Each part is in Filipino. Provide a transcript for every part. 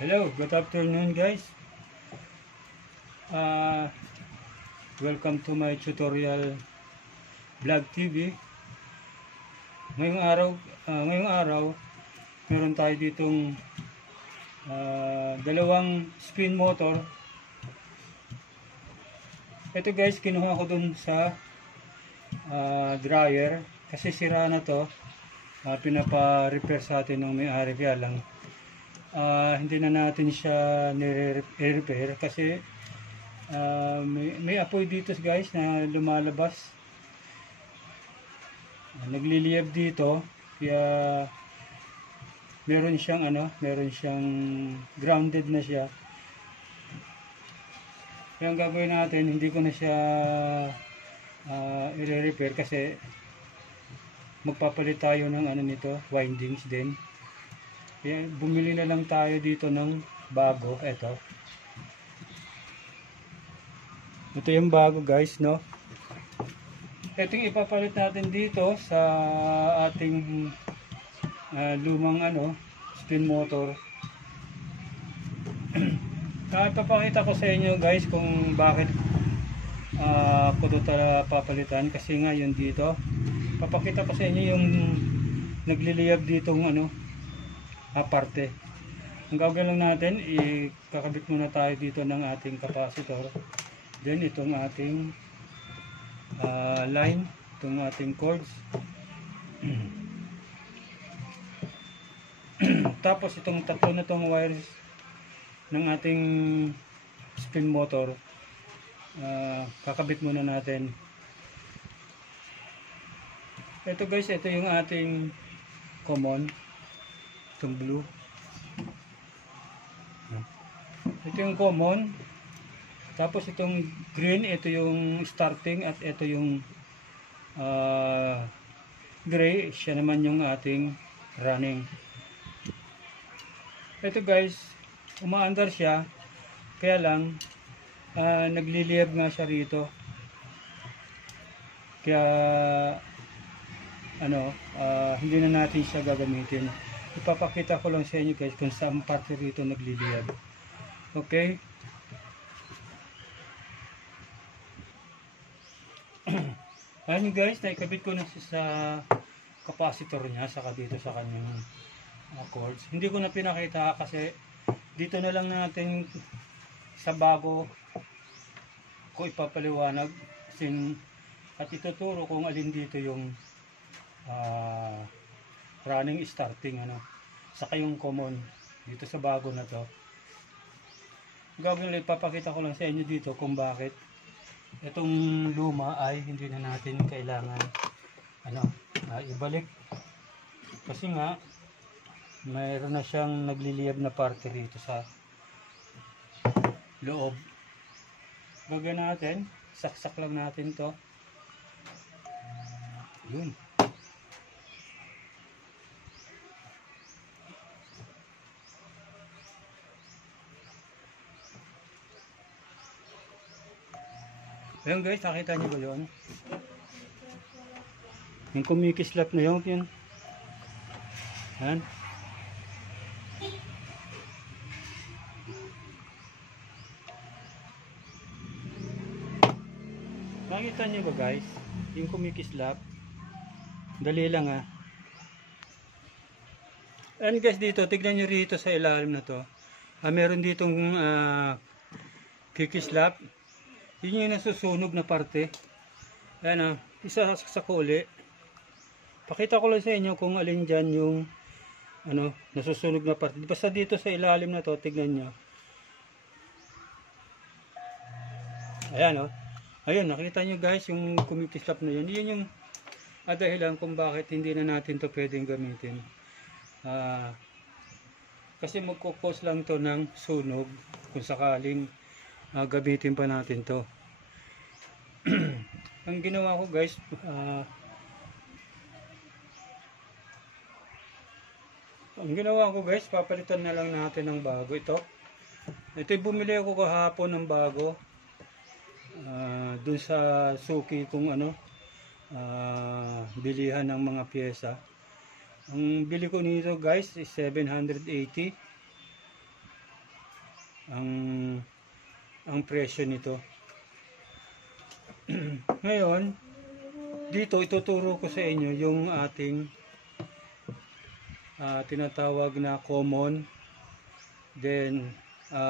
Hello, good afternoon guys. Welcome to my tutorial vlog TV. Ngayong araw, meron tayo ditong dalawang spin motor. Ito guys, kinuha ko dun sa dryer kasi sira na to. Pinapa-repair sa atin ng may-ari, kaya lang hindi na natin siya nire-repair kasi may apoy dito guys na lumalabas, nagliliyab dito, kaya meron siyang grounded na siya. Kaya ang gagawin natin, hindi ko na siya i-repair kasi magpapalit tayo ng nito, windings din. Kaya bumili na lang tayo dito ng bago. Ito yung bago guys, no? Ito yung ipapalit natin dito sa ating lumang spin motor. Papakita ko sa inyo guys kung bakit ko ito papalitan, kasi nga yun dito. Papakita ko sa inyo yung nagliliyab ditong aparte. Ang gagawin lang natin, ikakabit muna tayo dito ng ating capacitor. Then itong ating line, itong ating cords. Tapos itong tatlo na itong wires ng ating spin motor, kakabit muna natin. Ito guys, ito yung ating common, itong blue. Ito yung common. Tapos itong green, ito yung starting, at ito yung gray, siya naman yung ating running. Ito guys, umaandar siya, kaya lang nagliliyab nga siya rito. Kaya hindi na natin siya gagamitin. Ipapakita ko lang sa inyo guys kung saan parte rito nagliliyab. Okay? Ayan guys, naikabit ko na siya sa capacitor niya, saka dito sa kanyang cords. Hindi ko na pinakita kasi dito na lang natin sa bago ko ipapaliwanag at ituturo kung alin dito yung running, starting, saka yung common dito sa bago na to. Gagawin lang, ipapakita ko lang sa inyo dito kung bakit itong luma ay hindi na natin kailangan ibalik, kasi nga mayroon na siyang nagliliyab na parte rito sa loob. Gagawin natin, saksak lang natin to. Yun. Ayan guys, nakita nyo ba yun? Yung kumikislap na yun. Ayan. Nakita nyo ba guys? Yung kumikislap. Dali lang ha. Ayan guys, dito, tignan nyo rito sa ilalim na to. Meron ditong kikislap. Yun yung nasusunog na parte. Ayan isa ko uli. Pakita ko lang sa inyo kung alin dyan yung nasusunog na parte. Basta dito sa ilalim na to, tignan nyo. Ayan ayun, nakita nyo guys yung kumikislap na yun. Yun yung dahilan kung bakit hindi na natin to pwedeng gamitin. Kasi magkukos lang to ng sunog kung sakaling gamitin pa natin to. Ang ginawa ko guys, papalitan na lang natin ng bago. Ito bumili ako kahapon ng bago dun sa suki kung bilihan ng mga pyesa. Ang bili ko nito guys is 780. ang presyo nito. Ngayon, dito ituturo ko sa inyo yung ating tinatawag na common, then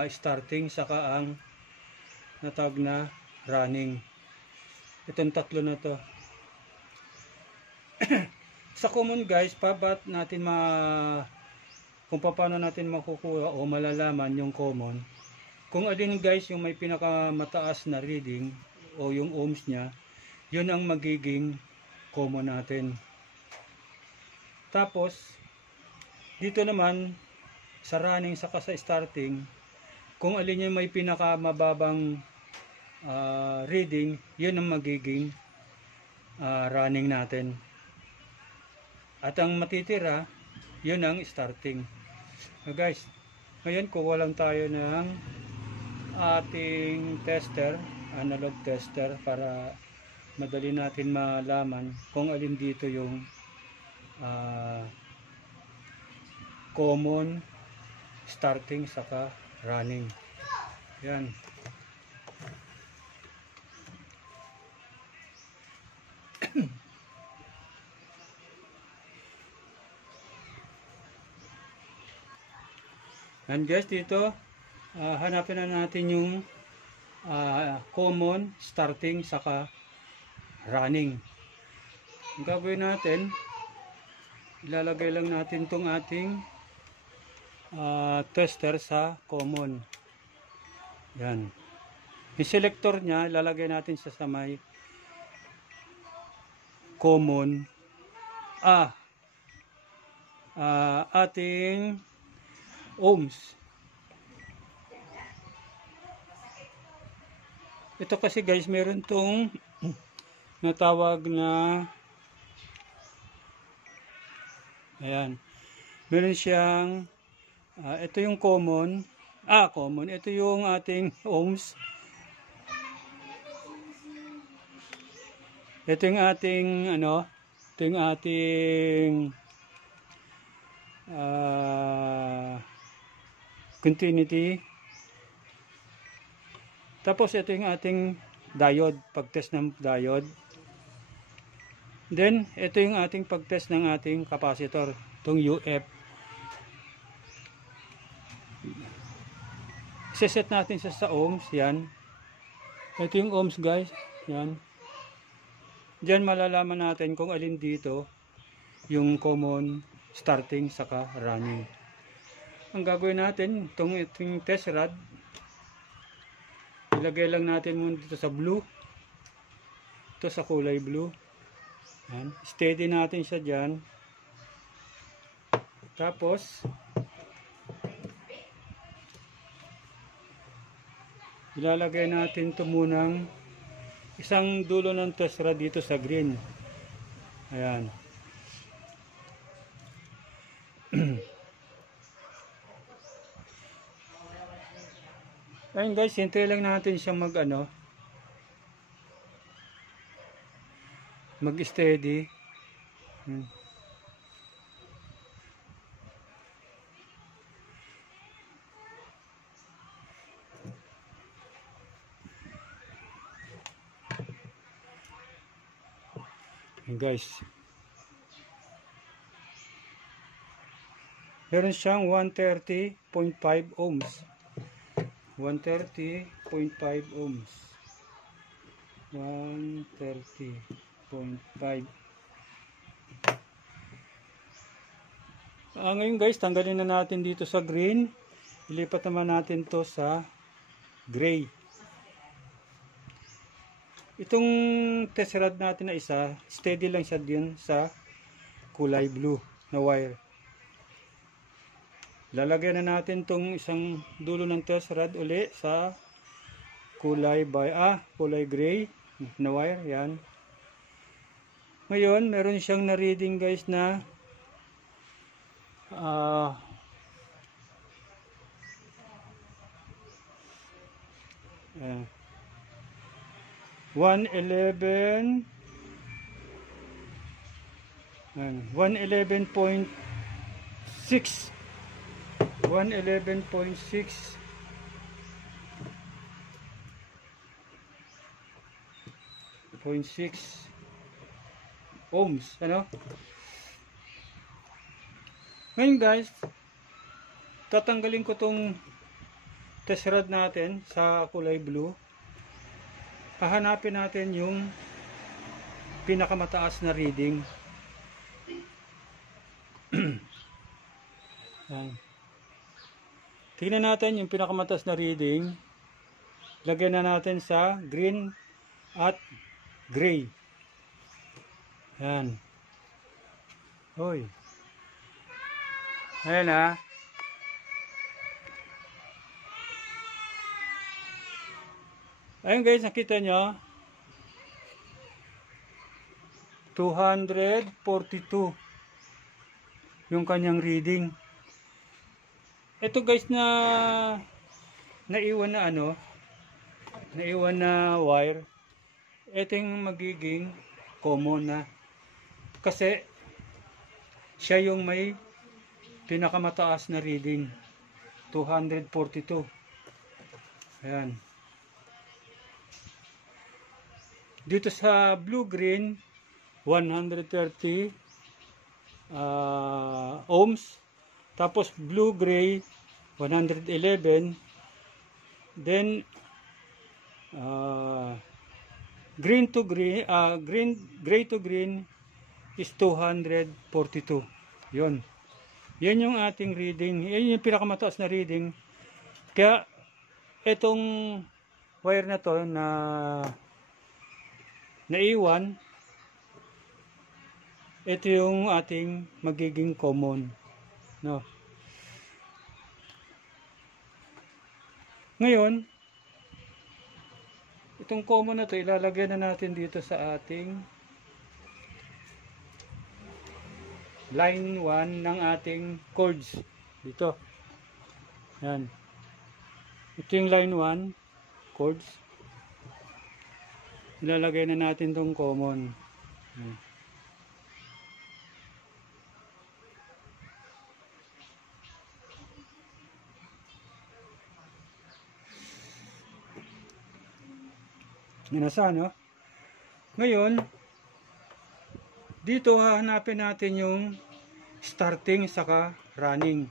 starting, saka ang natawag na running. Itong tatlo na to. Sa common guys, kung paano natin makukuha o malalaman yung common, kung alin guys yung may pinakamataas na reading o yung ohms niya, yun ang magiging common natin. Tapos dito naman sa running saka sa starting, kung alin yung may pinakamababang reading, yun ang magiging running natin. At ang matitira, yun ang starting. Guys, ngayon kuha lang tayo ng ating tester, analog tester, para madali natin malaman kung alin dito yung common, starting, saka running. Yan. And guys, dito hanapin na natin yung common, starting, saka running. Ang gagawin natin, ilalagay lang natin tong ating tester sa common. Yan. Yung selector nya, ilalagay natin sa may common. Ating ohms. Ito kasi guys, meron tong natawag na, ayan, meron siyang ito yung common, ito yung ating ohms, ito yung ating ito yung ating continuity. Tapos ito yung ating diode, pag-test ng diode. Then ito yung ating pag-test ng ating capacitor, itong UF. Iseset natin sa ohms, yan. Ito yung ohms guys, yan. Diyan malalaman natin kung alin dito yung common, starting, saka running. Ang gagawin natin, itong test rod, ilagay lang natin muna dito sa blue. Ito sa kulay blue. Yan. Steady natin siya dyan. Tapos ilalagay natin ito munang isang dulo ng test rod dito sa green. Ayan. Ayun guys, hintay lang natin siyang mag-steady. Ayun guys. Meron siyang 130.5 ohms. 130.5 ohms. 130.5. Ngayon guys, tanggalin na natin dito sa green. Ilipat naman natin to sa gray. Itong test rod natin na isa, steady lang siya din sa kulay blue na wire. Lalagyan na natin tong isang dulo ng test rod uli sa kulay gray na wire. Yan. Ngayon, meron siyang na-reading guys na 111.6 111.6 ohms, ano? Ngayon guys, tatanggalin ko tong test rod natin sa kulay blue. Hahanapin natin yung pinakamataas na reading. Tingnan natin yung pinakamataas na reading. Lagyan na natin sa green at gray. Yan. Hoy. Ayan ha. Ayun guys, nakita nyo. 242 yung kanyang reading. Ito guys na naiwan na naiwan na wire. Ito yung magiging common na. Kasi siya yung may pinakamataas na reading, 242. Ayan. Dito sa blue-green, 130 ohms. Tapos blue-gray, 111. Then, green to green, gray to green is 242. Yun. Yan yung ating reading. Yan yung pinakamataas na reading. Kaya, itong wire na to na naiwan, ito yung ating magiging common. No? Ngayon, itong common na to, ilalagay na natin dito sa ating line 1 ng ating cords dito. Yan. Ito yung line 1 cords. Ilalagay na natin tong common. Yan. Nasa, no? Ngayon, dito hahanapin natin yung starting saka running.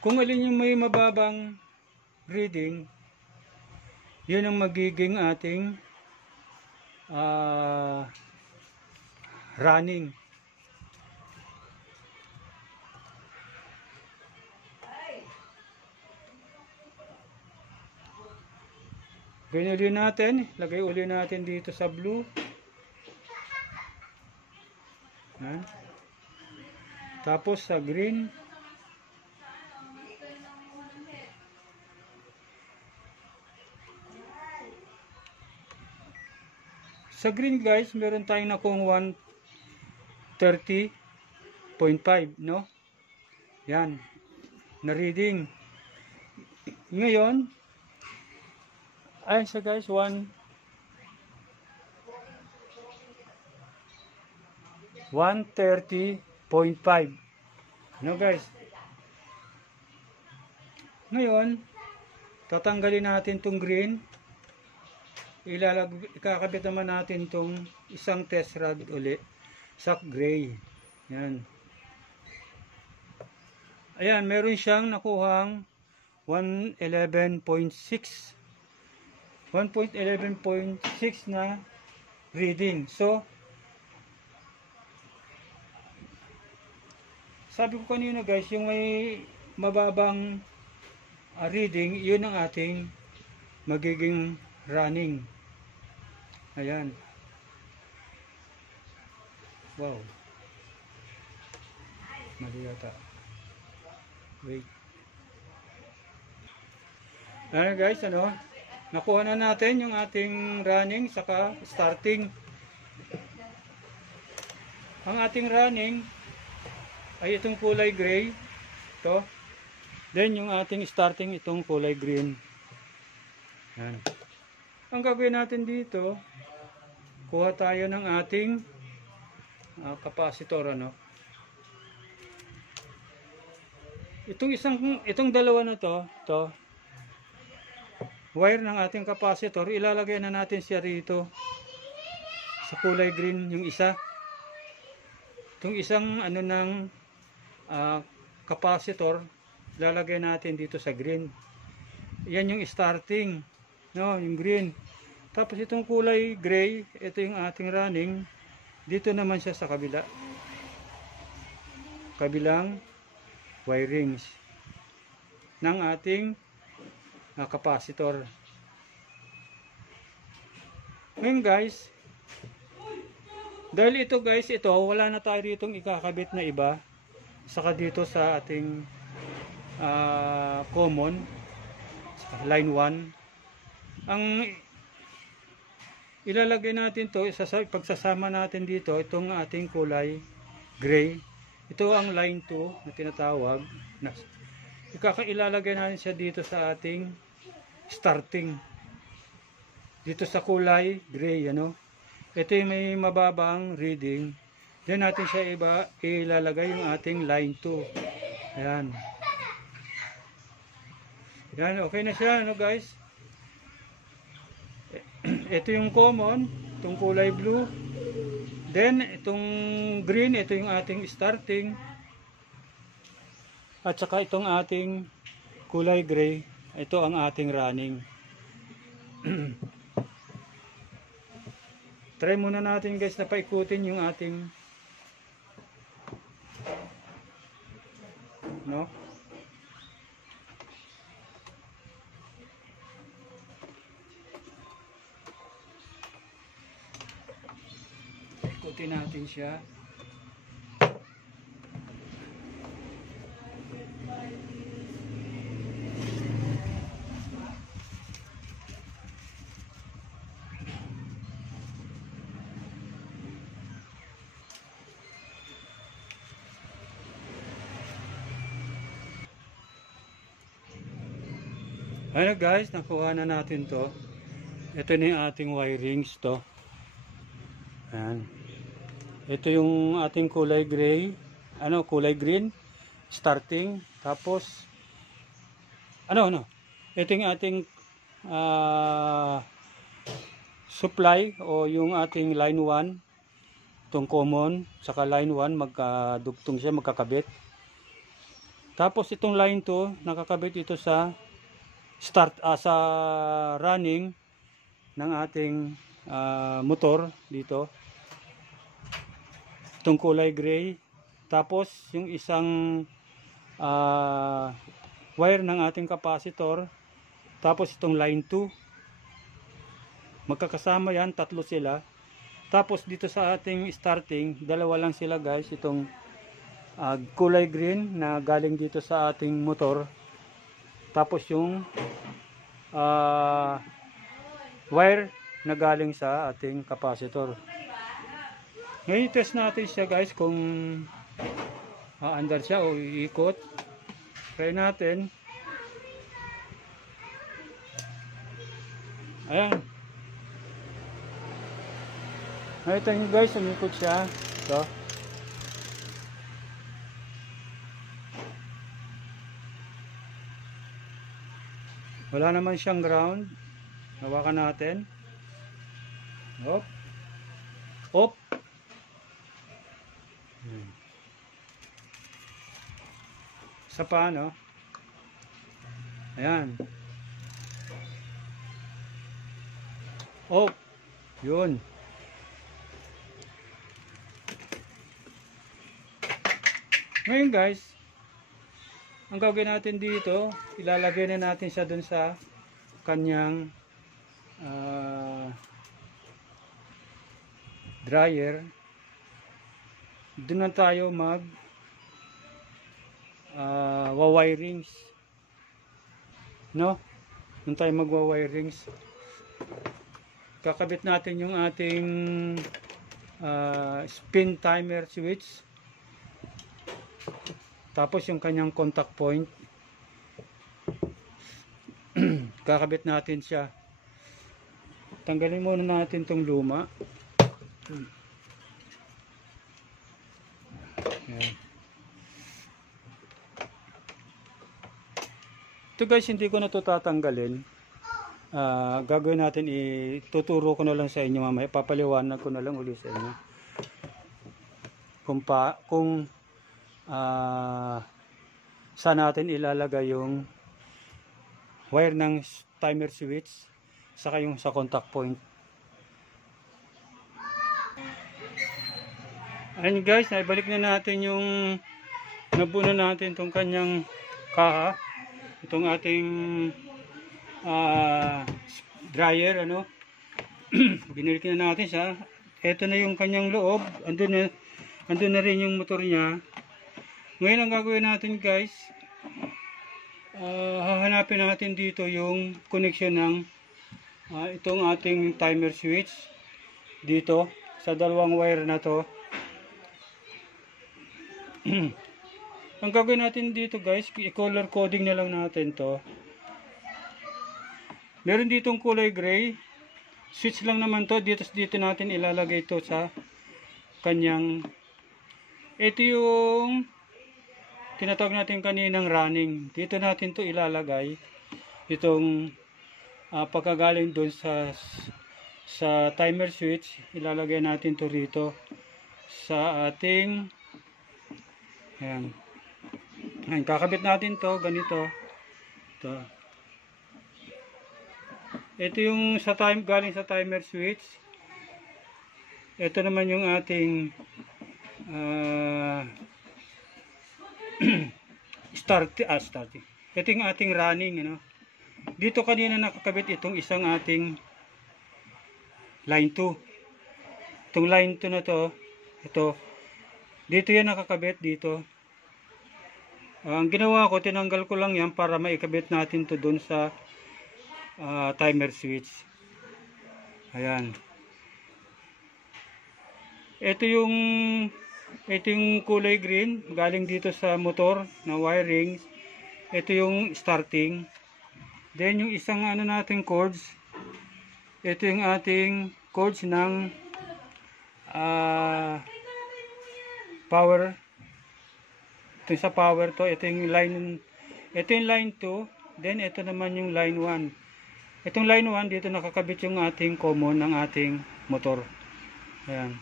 Kung alin yung may mababang reading, yun ang magiging ating running. Ganyan uli natin, lagay uli natin dito sa blue. Yan. Tapos sa green. Sa green guys, meron tayong nakong 130.5, no? Yan. Na reading. Ngayon, ayun siya guys, 130.5. No guys. Ngayon, tatanggalin natin tong green. Ikakabit naman natin tong isang test rod uli sa gray. Yan. Ayan, meron siyang nakuhang 111.6 na reading. So, sabi ko kanina guys, yung may mababang reading, yun ang ating magiging running. Ayan. Wow. Mali yata. Wait. Ayan guys, nakuha na natin yung ating running saka starting. Ang ating running ay itong kulay gray. Ito. Then yung ating starting itong kulay green. Yan. Ang gagawin natin dito, kuha tayo ng ating capacitor, Itong dalawa na to, wire ng ating capacitor, ilalagay na natin siya rito sa kulay green, yung isa. Itong isang ano ng capacitor, ilalagay natin dito sa green. Yan yung starting, no, yung green. Tapos itong kulay gray, ito yung ating running. Dito naman siya sa kabilang wirings ng ating capacitor. Ngayon guys, dahil ito guys, ito wala na tayo ditong ikakabit na iba, saka dito sa ating common line 1, ang ilalagay natin to, pagsasama natin dito itong ating kulay gray, ito ang line 2 na tinatawag, ilalagay natin siya dito sa ating starting, dito sa kulay gray, ano. Ito yung may mababang reading, diyan natin siya ilalagay yung ating line 2. Ayan. Yan, okay na siya, ano guys. Ito yung common, itong kulay blue. Then, itong green, ito yung ating starting. At saka itong ating kulay gray, ito ang ating running. Try muna natin guys na paikutin yung ating, no? Ikutin natin siya. Ano guys, nakuha na natin to. Ito na yung ating wirings to. Ayan. Ito yung ating kulay gray, kulay green, starting. Tapos, ito yung ating supply o yung ating line 1. Itong common, saka line 1, magkadugtong siya, magkakabit. Tapos itong line 2, nakakabit ito sa sa running ng ating motor dito, itong kulay gray. Tapos yung isang wire ng ating capacitor, tapos itong line 2, magkakasama yan, tatlo sila. Tapos dito sa ating starting, dalawa lang sila guys, itong kulay green na galing dito sa ating motor. Tapos yung wire na galing sa ating capacitor. Ngayon test natin siya guys kung andar siya o iikot. Try natin. Ayan. Nakita nyo guys, umikot siya. Ito. Wala naman siyang ground. Hawakan natin. Hop. Hop. Isa pa, no? Ayan. Hop. Yun. Ngayon guys, ang gagawin natin dito, ilalagay na natin siya dun sa kanyang dryer. Doon na tayo mag wawirings, no? Doon tayo magwa-wirings. Kakabit natin yung ating spin timer switch. Tapos yung kanyang contact point. Kakabit natin siya. Tanggalin muna natin tong luma. Ayan. Ito guys, hindi ko na ito tatanggalin. gagawin natin, ituturo ko na lang sa inyo mamaya, papaliwanag ko na lang ulit sa inyo kung saan natin ilalagay yung wire ng timer switch saka yung sa contact point. Ayun guys, naibalik na natin yung nabuo na natin itong kanyang kaha, itong ating dryer, ano. Binalik na natin siya. Ito na yung kanyang loob, andun na rin yung motor niya. Ngayon ang gagawin natin guys, hahanapin natin dito yung connection ng itong ating timer switch dito sa dalawang wire na to. Ang gagawin natin dito guys, i-color coding na lang natin to. Meron ditong kulay gray, switch lang naman to, dito natin ilalagay to sa kanyang, ito yung tinatawag natin kaninang running. Dito natin to ilalagay, itong pagkagaling dun sa timer switch, ilalagay natin to rito sa ating, ayan, kakabit natin to ganito. Ito yung galing sa timer switch. Ito naman yung ating starting. Ito yung ating running, ano. Dito kanina nakakabit itong isang ating line 2. Itong line 2 na to, ito. Dito yan nakakabit dito. Ang ginawa ko, tinanggal ko lang yan para maikabit natin to dun sa timer switch. Ayan. Ito yung kulay green, galing dito sa motor na wiring. Ito yung starting. Then yung isang natin cords. Ito yung ating cords ng power. Ito sa power to, ito yung line 2, then ito naman yung line 1. Itong line 1 dito nakakabit yung ating common ng ating motor. Ayan.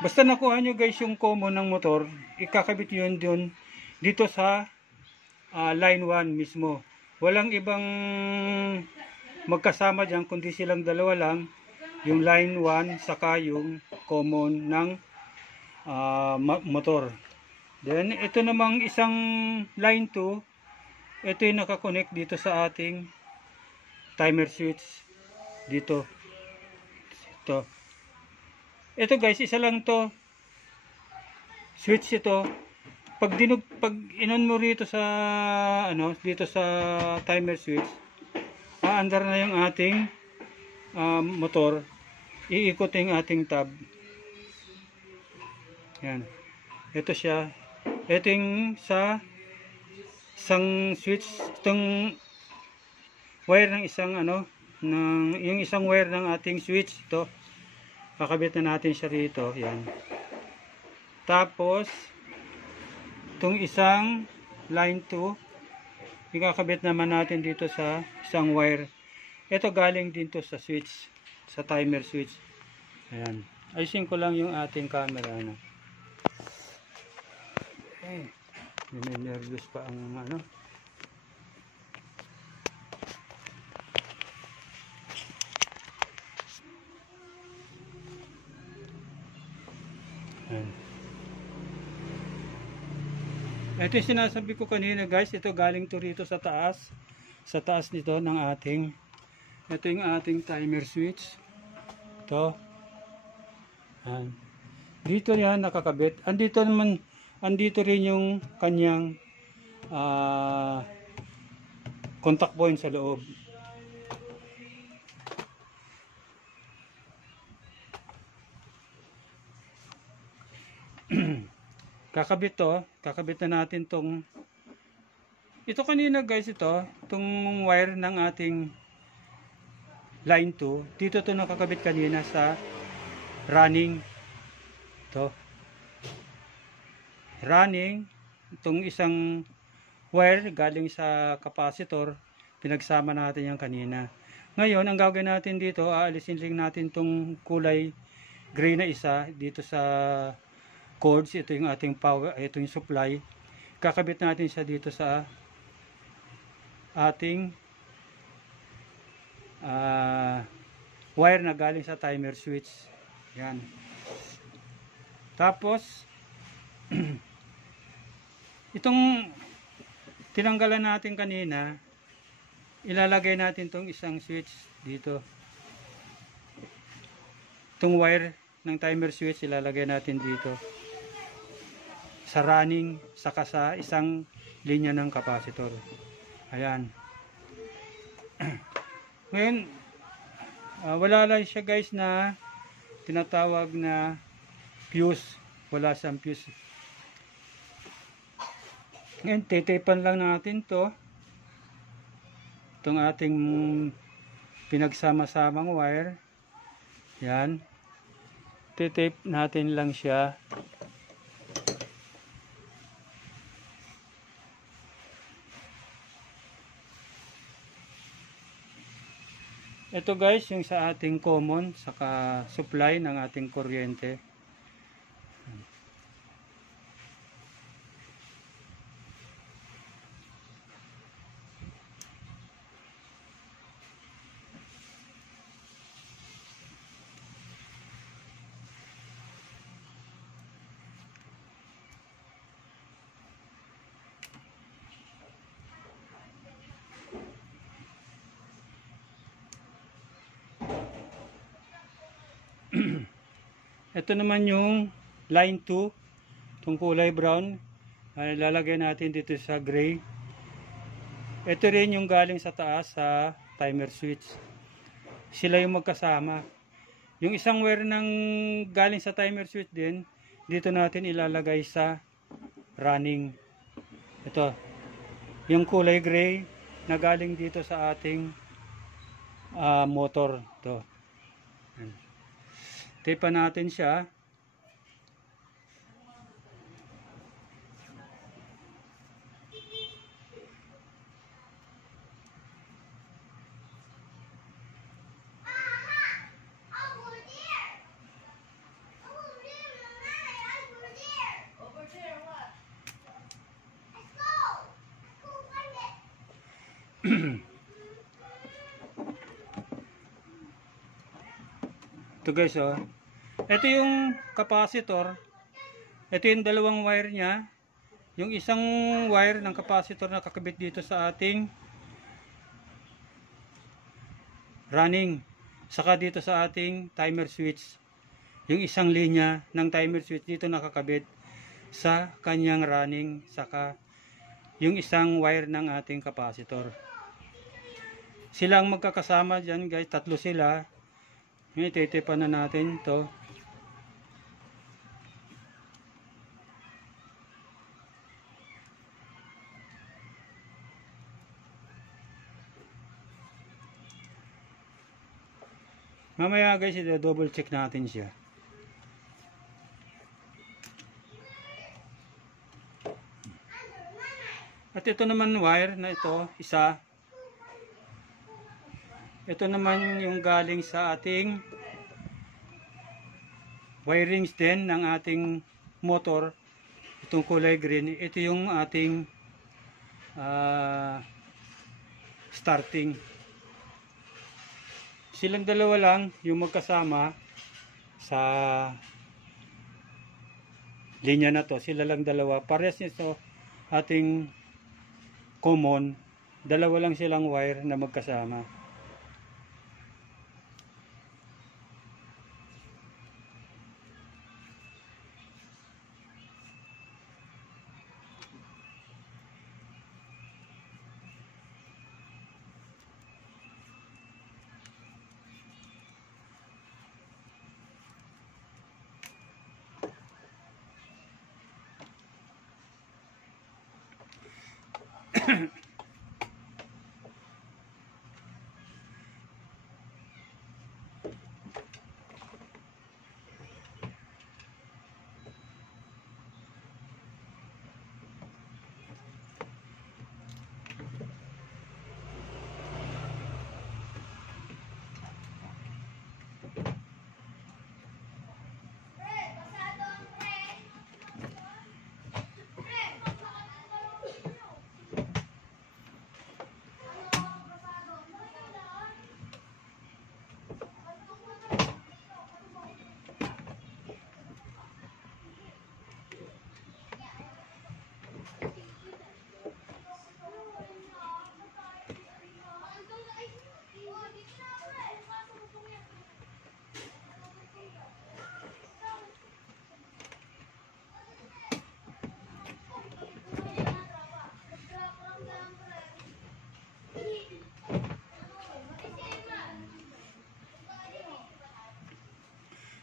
Basta nakuha nyo guys yung common ng motor, ikakabit yun dito sa line 1 mismo. Walang ibang magkasama dyan, kundi silang dalawa lang, yung line 1 saka yung common ng motor. Then ito namang isang line 2, ito yung nakakonect dito sa ating timer switch dito. Ito guys, isa lang to switch. Ito pag inon mo rito sa dito sa timer switch, aandar na yung ating motor, iikot yung ating tab. Yan. Ito siya. Ito yung sa isang switch, itong wire ng isang yung isang wire ng ating switch. Ito. Kakabit na natin siya rito. Yan. Tapos itong isang line 2, ikakabit naman natin dito sa isang wire. Ito galing din to sa switch, sa timer switch. Ayan. Ayusin ko lang yung ating camera, nervous pa ang ito yung sinasabi ko kanina guys, ito galing to rito sa taas nito ng ating, ito yung ating timer switch. Ito dito yan nakakabit. Andito rin yung kanyang contact point sa loob. Kakabit na natin ito kanina guys, itong wire ng ating line 2, dito to nakakabit kanina sa running. Running, itong isang wire galing sa capacitor, pinagsama natin yan kanina. Ngayon, ang gagawin natin dito, aalisin lang natin tong kulay gray na isa dito sa cords. Ito yung ating power, ito yung supply. Kakabit natin siya dito sa ating wire na galing sa timer switch. Yan. Tapos itong tinanggalan natin kanina, ilalagay natin tong isang switch dito. Itong wire ng timer switch ilalagay natin dito sa running saka sa isang linya ng capacitor. Ayan. Ngayon, wala lang siya guys na tinatawag na fuse. Wala siyang fuse. Ngayon, titipan lang natin to. Itong ating pinagsama-samang wire. Yan. Titape natin lang siya. Ito guys, yung sa ating common, saka supply ng ating kuryente. Ito naman yung line 2, itong kulay brown, lalagay natin dito sa gray. Ito rin yung galing sa taas sa timer switch. Sila yung magkasama. Yung isang wire ng galing sa timer switch din, dito natin ilalagay sa running. Ito, yung kulay gray na galing dito sa ating motor. Ito. Tape natin siya. Ito guys, oh. Ito yung capacitor. Ito yung dalawang wire niya. Yung isang wire ng capacitor na kakabit dito sa ating running. Saka dito sa ating timer switch. Yung isang linya ng timer switch dito nakakabit sa kanyang running. Saka yung isang wire ng ating capacitor. Sila ang magkakasama dyan guys. Tatlo sila. Ngayon, titipan na natin ito. Mamaya guys, double check natin siya. At ito naman wire na ito, isa. Ito naman yung galing sa ating wirings din ng ating motor. Itong kulay green. Ito yung ating starting. Silang dalawa lang yung magkasama sa linya na to. Sila lang dalawa. Parehas nito ating common. Dalawa lang silang wire na magkasama.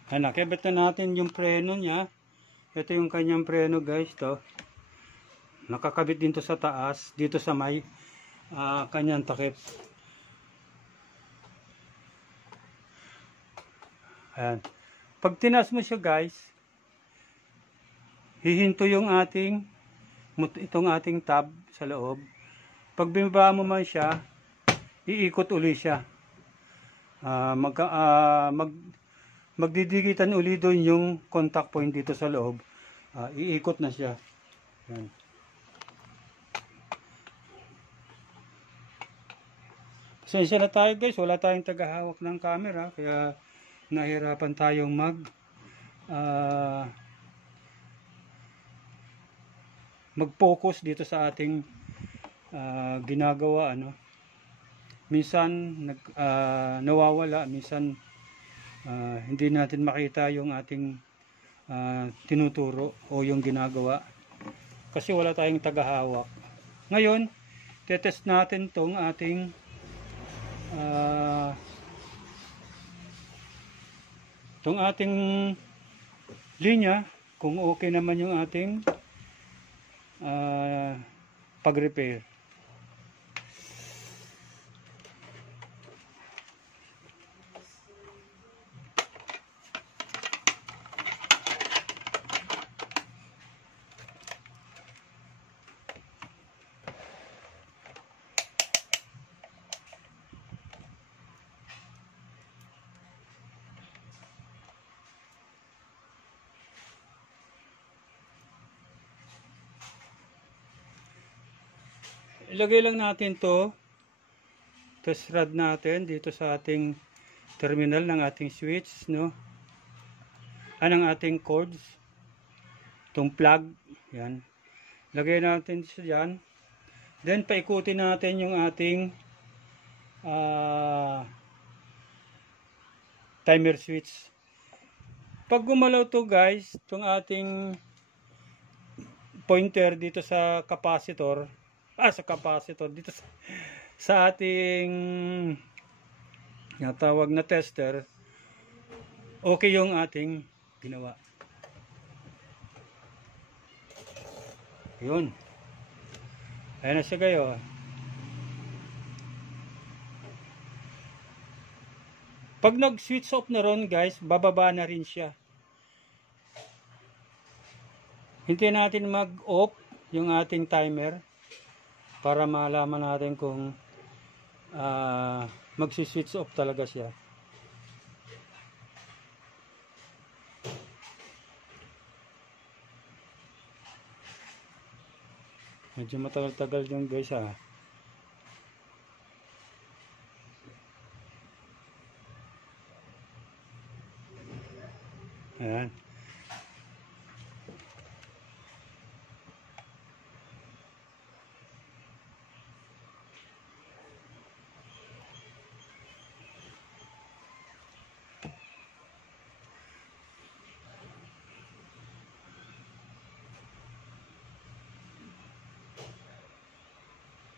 Nakibit na natin yung preno niya. Ito yung kanyang preno guys, to. Nakakabit din to sa taas, dito sa may kanyang takip. Ayan. Pag tinaas mo siya guys, hihinto yung itong ating tab sa loob. Pag binaba mo man siya, iikot uli siya. Magdidikitan uli doon yung contact point dito sa loob. Iikot na siya. Ayan. Pasensya na tayo guys, wala tayong tagahawak ng camera, kaya nahirapan tayong mag-focus dito sa ating ginagawa, ano. Minsan nawawala, minsan hindi natin makita yung ating tinuturo o yung ginagawa kasi wala tayong tagahawak. Ngayon, tetest natin tong ating linya kung okay naman yung ating pag-repair. Ilagay lang natin to test rod natin dito sa ating terminal ng ating switch, no? Ng ating cords, itong plug, yan. Lagay natin siya dyan. Then paikutin natin yung ating timer switch. Pag gumalaw to guys, itong ating pointer dito sa capacitor, dito sa ating tawag na tester, okay yung ating ginawa. Yun. Ayan na siya kayo. Pag nag-switch off na ron guys, bababa na rin siya. Hintayin natin mag-off yung ating timer para malaman natin kung magsi-switch off talaga siya. Medyo matagal-tagal yung guys ha. Ayan.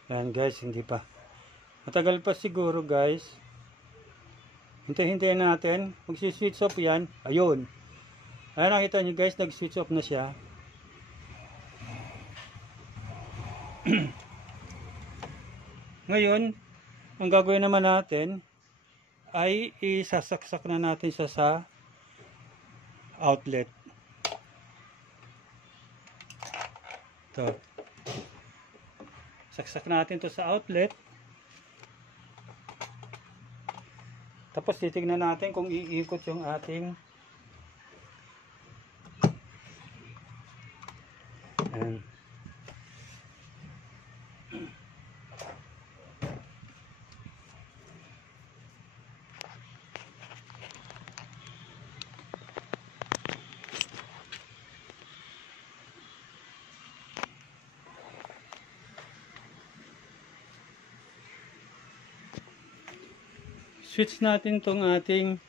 Ayan guys, hindi pa. Matagal pa siguro guys. Hintay-hintayin natin. Magsi-switch off yan. Ayun. Ayan, nakita nyo guys, nag-switch off na siya. Ngayon, ang gagawin naman natin ay isasaksak na natin siya sa outlet. Ito. Saksak natin to sa outlet. Tapos titignan natin kung iikot yung ating ayan. Switch natin tong ating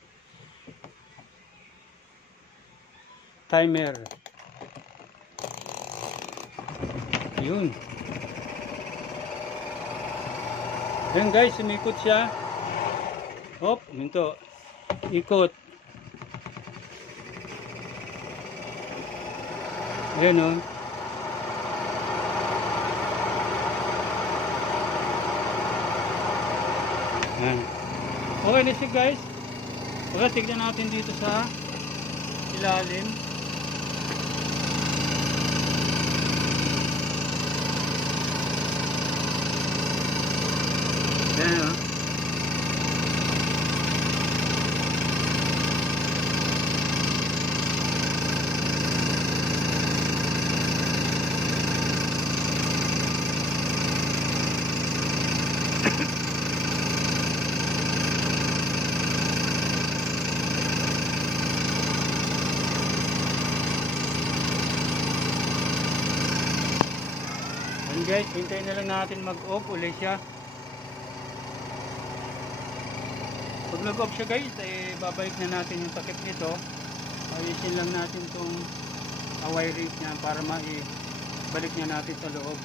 timer. Yun. Ayan guys, umikot siya. Hop, minto. Ikot. Ayan o. Ayan. Okay na siya guys. Okay, tignan natin dito sa ilalim. Ayan o. Ayan guys, hintayin na lang natin mag-off ulit siya. Pag nag-off siya guys, babalik na natin yung takip nito. Ayusin lang natin itong wiring niya para maibalik niya natin sa loob.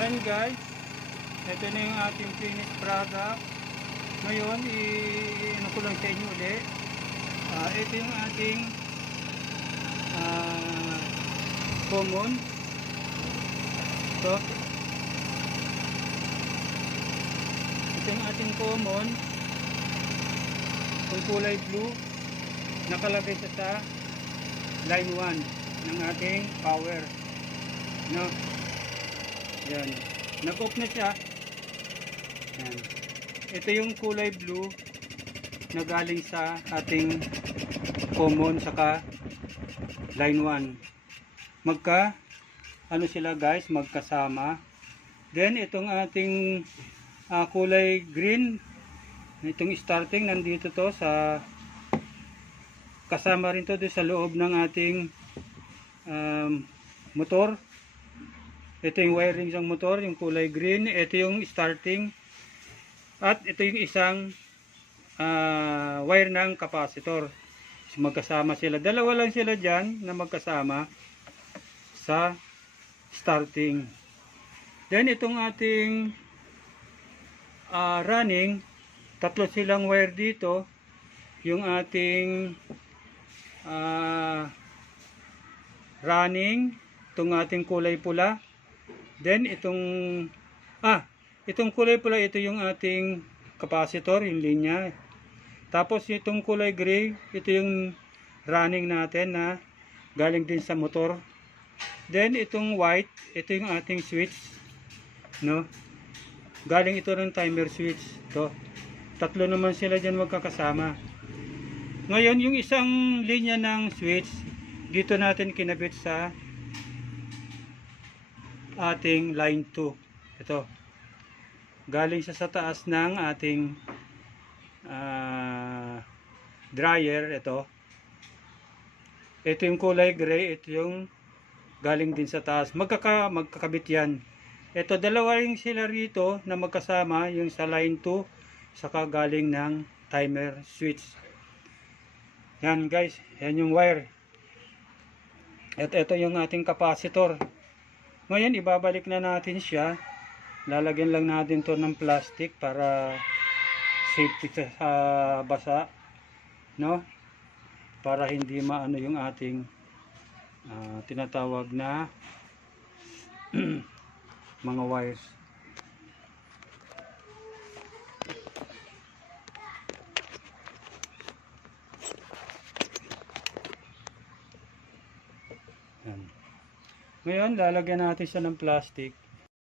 Ayan guys, ito na yung ating finished product. Ngayon, i-ano ko lang sa inyo ulit. Ito yung ating common. Ito yung ating common. Yung kulay blue. Nakalagay ito sa line 1 ng ating power. No? Yan. Nag-off na siya. Yan. Ito yung kulay blue na galing sa ating common saka line 1. Ano sila guys, magkasama. Then itong ating kulay green, itong starting nandito to sa kasama rin to doon sa loob ng ating motor. Ito yung wiring ng motor, yung kulay green. Ito yung starting. At ito yung isang wire ng capacitor. Magkasama sila. Dalawa lang sila dyan na magkasama sa starting. Then itong ating running, tatlo silang wire dito. Yung ating running, itong ating kulay pula. Then itong kulay pula, ito yung ating capacitor, yung linya. Tapos itong kulay gray, ito yung running natin na galing din sa motor. Then itong white, ito yung ating switch, no? Galing ito ng timer switch. Ito. Tatlo naman sila diyan magkakasama. Ngayon, yung isang linya ng switch, dito natin kinabit sa ating line 2. Ito. Galing siya sa taas ng ating dryer. Ito. Ito yung kulay gray. Ito yung galing din sa taas. Magkakabit yan. Ito, dalawa rin sila rito na magkasama. Yung sa line 2 saka galing ng timer switch. Yan guys. Yan yung wire. At ito yung ating capacitor. Ngayon, ibabalik na natin siya. Lalagyan lang natin to ng plastic para safety sa basa, no? Para hindi maano yung ating tinatawag na mga wires. Yan. Ngayon, lalagyan natin siya ng plastic